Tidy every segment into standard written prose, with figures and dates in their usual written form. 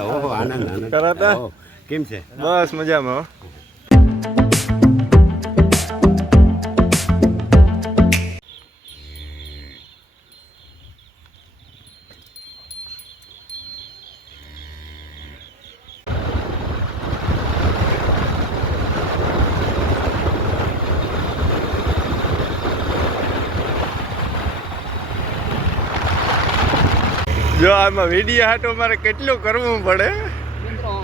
ઓહો આનંદ આનંદ કરાતા કેમ છે? બસ મજામાં. જો આમાં વિડીયો હાટો મારે કેટલું કરવું પડે. મિત્રો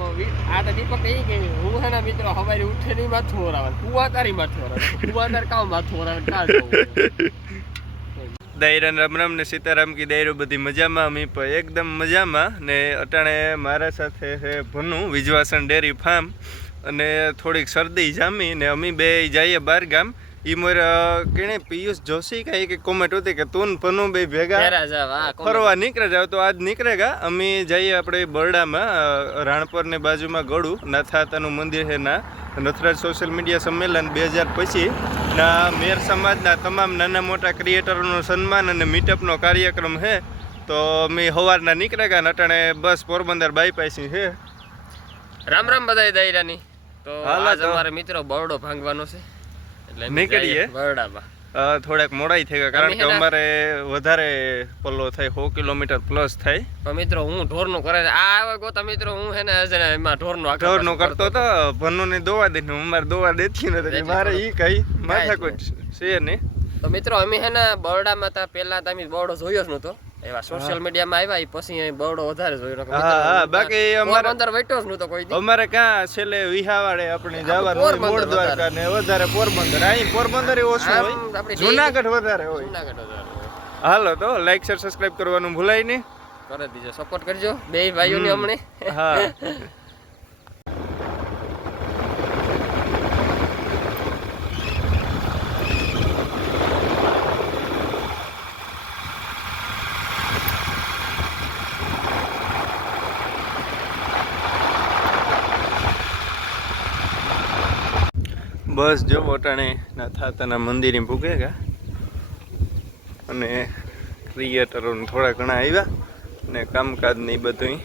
આ તો દીપક એ કે હું હે ને મિત્રો હવારે ઉઠે નહીં માથું ઓરાવે કુવાતારી માથું ઓરાવે કુવાતાર કામ માથું ઓરાવે કાલ દાયરા રામ રામ ને સીતારામ કી દાયરો બધી મજામાં. અમે પણ એકદમ મજામાં. ને અટાણે મારા સાથે છે ભનુ વિજવાસણ ડેરી ફાર્મ અને થોડીક શરદી જામી ને અમે બે જઈએ બહાર ગામ. ઈ મોર કેણે પિયુષ જોશી કઈ કે કોમેન્ટ હતી કે તું ભનુ બે ભેગા ફરવા નીકળે જાવ તો આજ નીકળેગા. અમે જઈએ આપણે બરડામાં રાણપર ને બાજુમાં ગળું નાથાતાનું મંદિર છે ના નથરાજ સોશિયલ મીડિયા સંમેલન 2025 ના મેર સમાજના તમામ નાના મોટા ક્રિએટરોનું સન્માન અને મીટઅપનો કાર્યક્રમ છે. તો અમે સવારના નીકળેગા ને અટાણે બસ પોરબંદર બાયપાસી છે. રામ રામ બધાય દાયરાની. તો આજ અમારે મિત્રો બરડો ભાંગવાનો છે એટલે નીકળીએ બરડામાં. થોડાક મોડાઈ થઈ ગયા કારણ કે અમારે વધારે પલ્લો થાય 100 કિલોમીટર પ્લસ થાય. પણ મિત્રો હું ઢોરનું કરે આ આવે ગોતા મિત્રો હું હે ને એમાં ઢોરનું કરતો તો ભનુને દોવા દે અમારે દોવા દેતી નથી મારે ઈ કઈ માથાકૂટ છે ને. તો મિત્રો અમે હે ને બરડામાં તા પહેલા તમે બરડો જોયો જ નતો એવા સોશિયલ મીડિયામાં આવ્યા પછી બરડો વધારે જોયો. હા બાકી અમારે અંદર વેટ્યો જ નતો કોઈ દી. અમારે ક્યાં છેલ્લે વિહાવાડે આપણે જવાનું મૂળ દ્વારકા ને વધારે પોરબંદર. અહીં પોરબંદર ઓછું હોય, જુનાગઢ વધારે હોય. હાલો તો લાઈક શેર સબસ્ક્રાઇબ કરવાનું ભૂલાય નહીં. કરી દીજો, સપોર્ટ કરજો બે ભાઈઓને અમને. હા બસ જો વટાણે નાથાતાના મંદિરે પૂગેગા અને ક્રિએટરો થોડા ઘણા આવ્યા ને કામકાજ ને બધું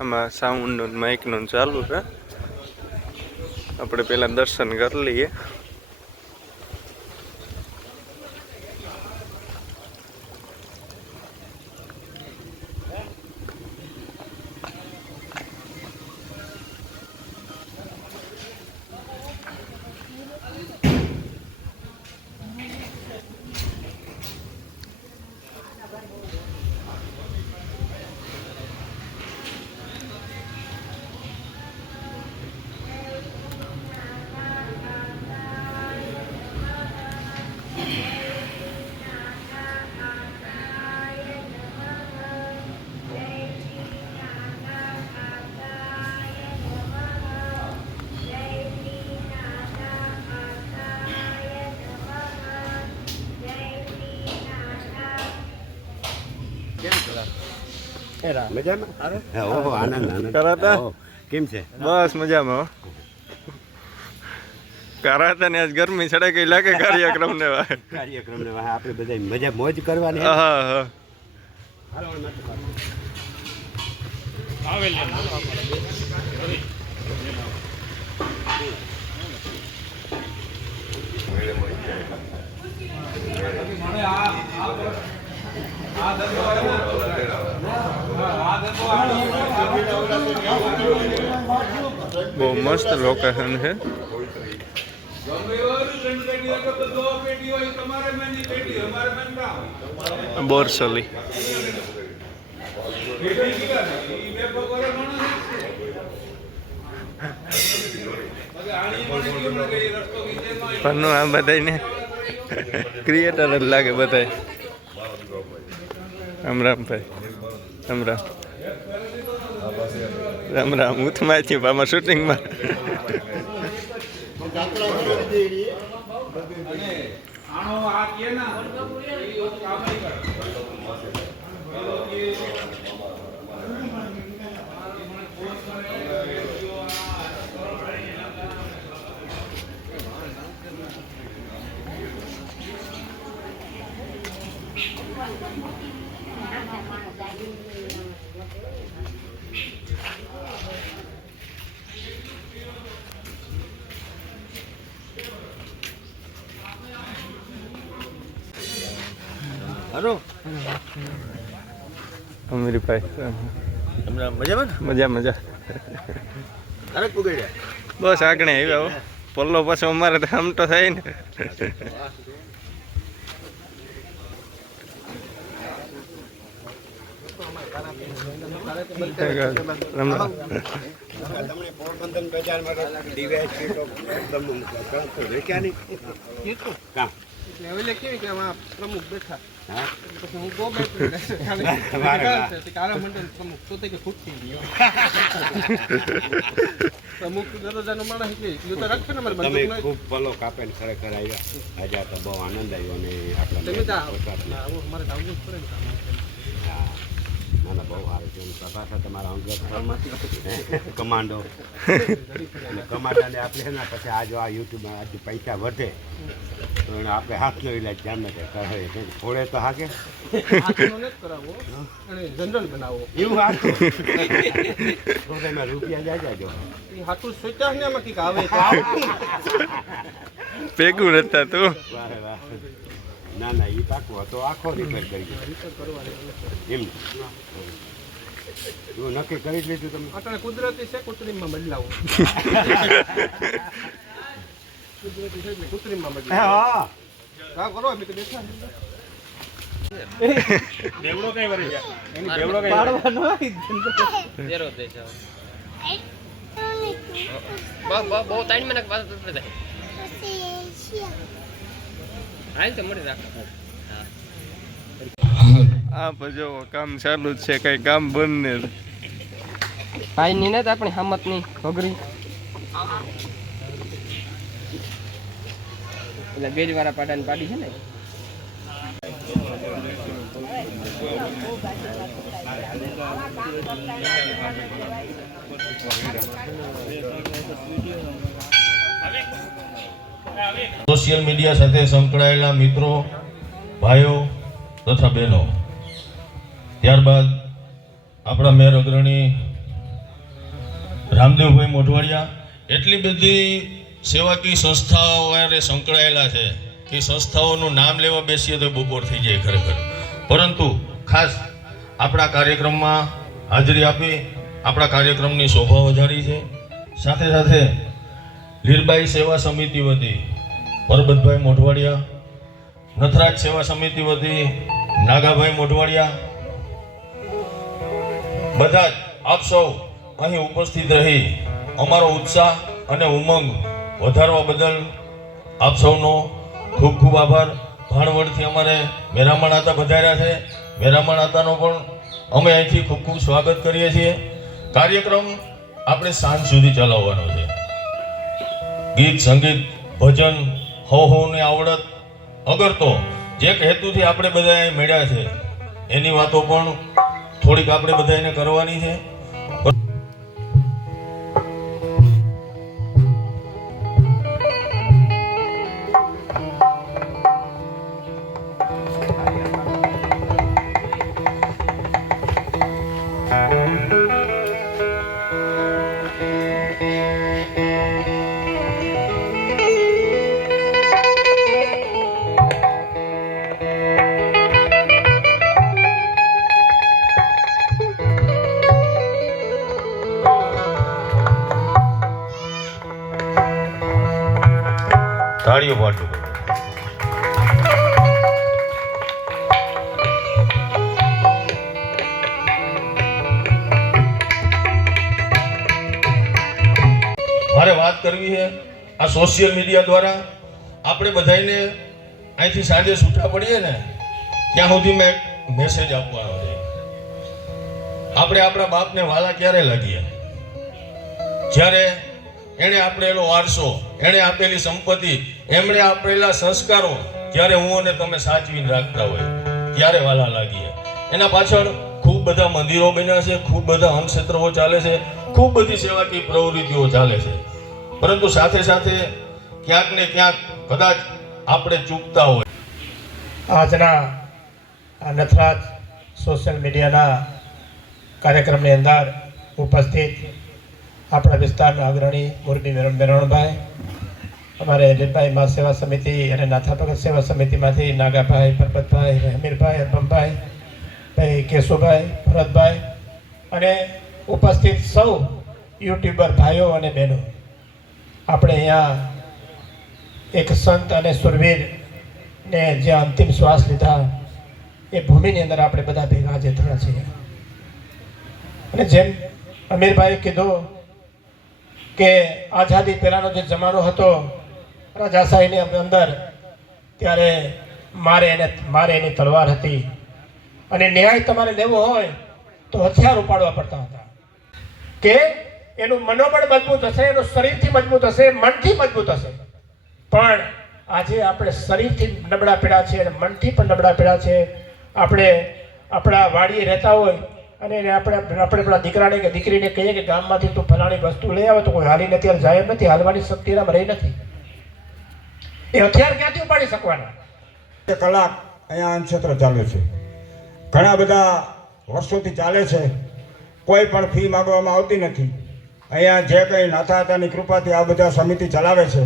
આમાં સાઉન્ડ માઇકનું ચાલુ છે. આપણે પહેલાં દર્શન કરી લઈએ. ઓહો આનંદ આનંદ કરાતા કેમ છે? બસ મજામાં. કરાતા ને આજ ગરમી ચડે કઈ લાગે કાર્યક્રમ ને આપણે બધા મજા મોજ કરવાની. હા હા બહુ મસ્ત લોકેશન છે. બોરસલી આ બધાને ક્રિએટર જ લાગે બધા. રામ રામ ભાઈ રામ રામ રામ રામ. ઉથમાં થયું આમાં શૂટિંગમાં. અમીરભાઈ મજામાં મજા બસ આગળ આવ્યા હો. પલ્લો પાછો અમારે તો આમ તો થાય ને. તમને પોરબંદર બજારમાં ડીવાય છે તો એકદમ રેક્યા નહીં કામ એટલે કેવી કે આમાં પ્રમુખ બેઠા હા પછી હું ગો બેઠો કારા મંડળ પ્રમુખ તો કે ફૂટતી ગયો પ્રમુખ દરરોજાનો માણસ એટલે તો રાખે ને મારે તમે બંદૂક ખૂબ પલો કાપે ને ખરેખર આવ્યા આજે તો બહુ આનંદ આવ્યો અને તમે તો આપણા મારે તો આવવું જ પડે ને હા ના ના બહુ સારું છે પ્રકાશ તમારા અંગત કમાન્ડો અને કમાન્ડોને આપણે છે ને પછી આ જો આ યુટ્યુબમાં આજે પૈસા વધે તો એને આપણે હાથનો ઇલાજ જામે તે કરે થોડે તો હાકે હાથનો નથી કરાવવો અને જનરલ બનાવવો એવું હાથું એમાં રૂપિયા જાય જાજો એ હાથું સોચ્યા ને એમાં કંઈક આવે ભેગું નતા તું. વાહ વાહ ના ના એ પાકું હતો આખો રિપેર કરી એમ એવું નક્કી કરી જ લીધું તમે અટાણે કુદરતી છે કૃત્રિમમાં બદલાવું કુદરતી છે એટલે કૃત્રિમમાં બદલાવું હા હા કરો અમે તો બેઠા દેવડો કઈ વરે છે એની દેવડો કઈ પાડવાનો બહુ ટાઈમ મને વાત થાય હાલ તો મળી રાખ આ પછી કામ ચાલુ જ છે, કઈ કામ બંધ ને. ભાઈ ની ને આપણી હામત ની ઘોઘરી એટલે બેજ વાળા પાડાની પાડી છે ને સોશિયલ મીડિયા સાથે સંકળાયેલા મિત્રો, ભાઈઓ તથા બહેનો, ત્યારબાદ આપણા મેયર અગ્રણી રામદેવભાઈ મોઢવાડિયા, એટલી બધી સેવાકીય સંસ્થાઓ સાથે સંકળાયેલા છે કે સંસ્થાઓનું નામ લેવા બેસીએ તો બપોર થઈ જાય ખરેખર. પરંતુ ખાસ આપણા કાર્યક્રમમાં હાજરી આપી આપણા કાર્યક્રમની શોભા વધારી છે. સાથે સાથે લીરબાઈ સેવા સમિતિ વતી પરબતભાઈ મોઢવાડિયા, નથરાજ સેવા સમિતિ વતી નાગાભાઈ મોઢવાડિયા, બધા જ આપ સૌ અહીં ઉપસ્થિત રહી અમારો ઉત્સાહ અને ઉમંગ વધારવા બદલ આપ સૌનો ખૂબ ખૂબ આભાર. ભાણવડથી અમારે મેરામણ આતા પધાર્યા છે. મેરામણ આતાનો પણ અમે અહીંથી ખૂબ ખૂબ સ્વાગત કરીએ છીએ. કાર્યક્રમ આપણે સાંજ સુધી ચલાવવાનો છે. ગીત, સંગીત, ભજન, હોની આવડત અગર તો જે હેતુથી આપણે બધા અહીં મળ્યા છે એની વાતો પણ થોડીક આપણે બધાને કરવાની છે. તાળીઓ પાડજો. મારે વાત કરવી છે આ સોશિયલ મીડિયા દ્વારા આપણે બધાને અહીંથી સાંજે છૂટા પડીએ ને ત્યાં સુધી મેં એક મેસેજ આપવાનો છે. આપણે આપણા બાપને વાલા ક્યારે લાગીએ? જ્યારે એણે આપેલો વારસો, એણે આપેલી સંપત્તિ, એમણે આપેલા સંસ્કારો જ્યારે હું અને તમે સાચવીને રાખતા હોય ત્યારે વાલા લાગીએ. એના પાછળ ખૂબ બધા મંદિરો બન્યા છે, ખૂબ બધા અન્નક્ષેત્રો ચાલે છે, ખૂબ બધી સેવાકીય પ્રવૃત્તિઓ ચાલે છે. પરંતુ સાથે સાથે ક્યાંક ને ક્યાંક કદાચ આપણે ચૂકતા હોય. આજના આ નથરાજ સોશિયલ મીડિયાના કાર્યક્રમની અંદર ઉપસ્થિત આપણા વિસ્તારના અગ્રણી મોરબી મેરણભાઈ, અમારે લીલભાઈ મા સેવા સમિતિ અને નાથા ભગત સેવા સમિતિમાંથી નાગાભાઈ, પરબતભાઈ, હમીરભાઈ, અરબમભાઈ, ભાઈ કેશુભાઈ, ભરતભાઈ અને ઉપસ્થિત સૌ યુટ્યુબર ભાઈઓ અને બહેનો, આપણે અહીંયા એક સંત અને સુરવીરને જે અંતિમ શ્વાસ લીધા એ ભૂમિની અંદર આપણે બધા ભેગા જે થયા છીએ. અને જેમ અમીરભાઈએ કીધું કે આઝાદી પહેલાંનો જે જમાનો હતો રાજાશાહીની અંદર, ત્યારે મારે એની તલવાર હતી અને ન્યાય તમારે લેવો હોય તો હથિયાર ઉપાડવા પડતા હતા કે એનું મનોબળ મજબૂત હશે, એનું શરીરથી મજબૂત હશે, મનથી મજબૂત હશે. પણ આજે આપણે શરીરથી નબળા પડ્યા છે અને મનથી પણ નબળા પડ્યા છે. આપણે આપણા વાડીએ રહેતા હોય અને આપણે આપણા દીકરાને કે દીકરીને કહીએ કે ગામમાંથી તું ફલાણી વસ્તુ લઈ આવે તો કોઈ હાલીને ત્યારે જાય એમ નથી, હાલવાની શક્તિ એનામાં રહી નથી. એ હથિયાર ક્યાંથી ઉપાડી શકવાના? કલાક અહીંયા અન્નક્ષેત્ર ચાલુ છે, ઘણા બધા વર્ષોથી ચાલે છે, કોઈ પણ ફી માગવામાં આવતી નથી. અહીંયા જે કંઈ નાથાતાની કૃપાથી આ બધા સમિતિ ચલાવે છે,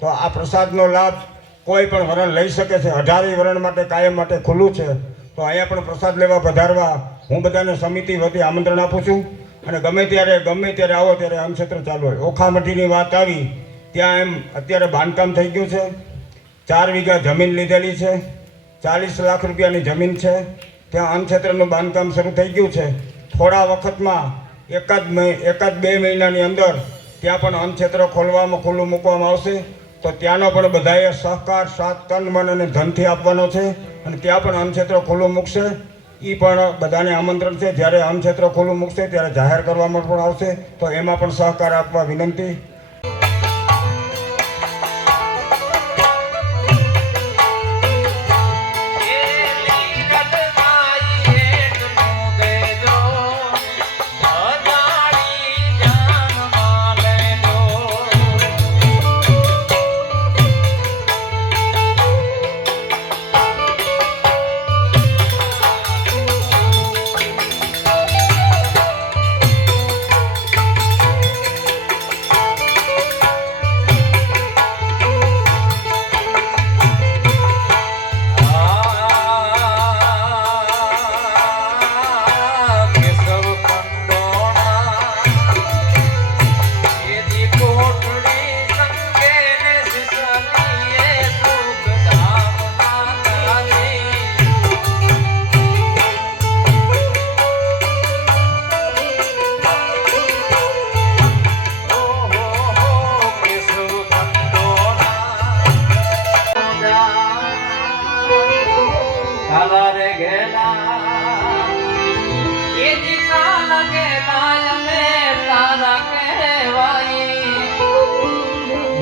તો આ પ્રસાદનો લાભ કોઈ પણ વરણ લઈ શકે છે. 18 વરણ માટે કાયમ માટે ખુલ્લું છે. તો અહીંયા પણ પ્રસાદ લેવા પધારવા હું બધાને સમિતિ વતી આમંત્રણ આપું છું. અને ગમે ત્યારે આવો ત્યારે અન્નક્ષેત્ર ચાલુ હોય. ઓખામઠીની વાત આવી ત્યાં એમ અત્યારે બાંધકામ થઈ ગયું છે. 4 વીઘા જમીન લીધેલી છે, 40 લાખ રૂપિયાની જમીન છે. ત્યાં અન્નક્ષેત્રનું બાંધકામ શરૂ થઈ ગયું છે. થોડા વખતમાં એકાદ 2 મહિનાની અંદર ત્યાં પણ અન્નક્ષેત્ર ખુલ્લું મૂકવામાં આવશે. તો ત્યાંનો પણ બધાએ સહકાર સાથ તન મન અને ધનથી આપવાનો છે અને ત્યાં પણ અન્નક્ષેત્ર ખુલ્લું મૂકશે. એ પણ બધાને આમંત્રણ છે. જ્યારે અન્નક્ષેત્ર ખુલ્લું મૂકશે ત્યારે જાહેર કરવામાં પણ આવશે, તો એમાં પણ સહકાર આપવા વિનંતી.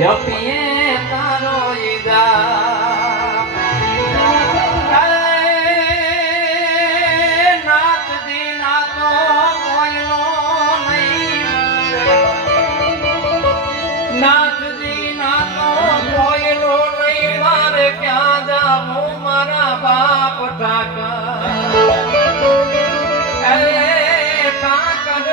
જપીએ તારો નાથજી નાતો કોઈનો નહીં, નાથજી નાતો કોઈનો નહીં. મારે ક્યાં જાવું મારા બાપ ઠાકર ઠાકર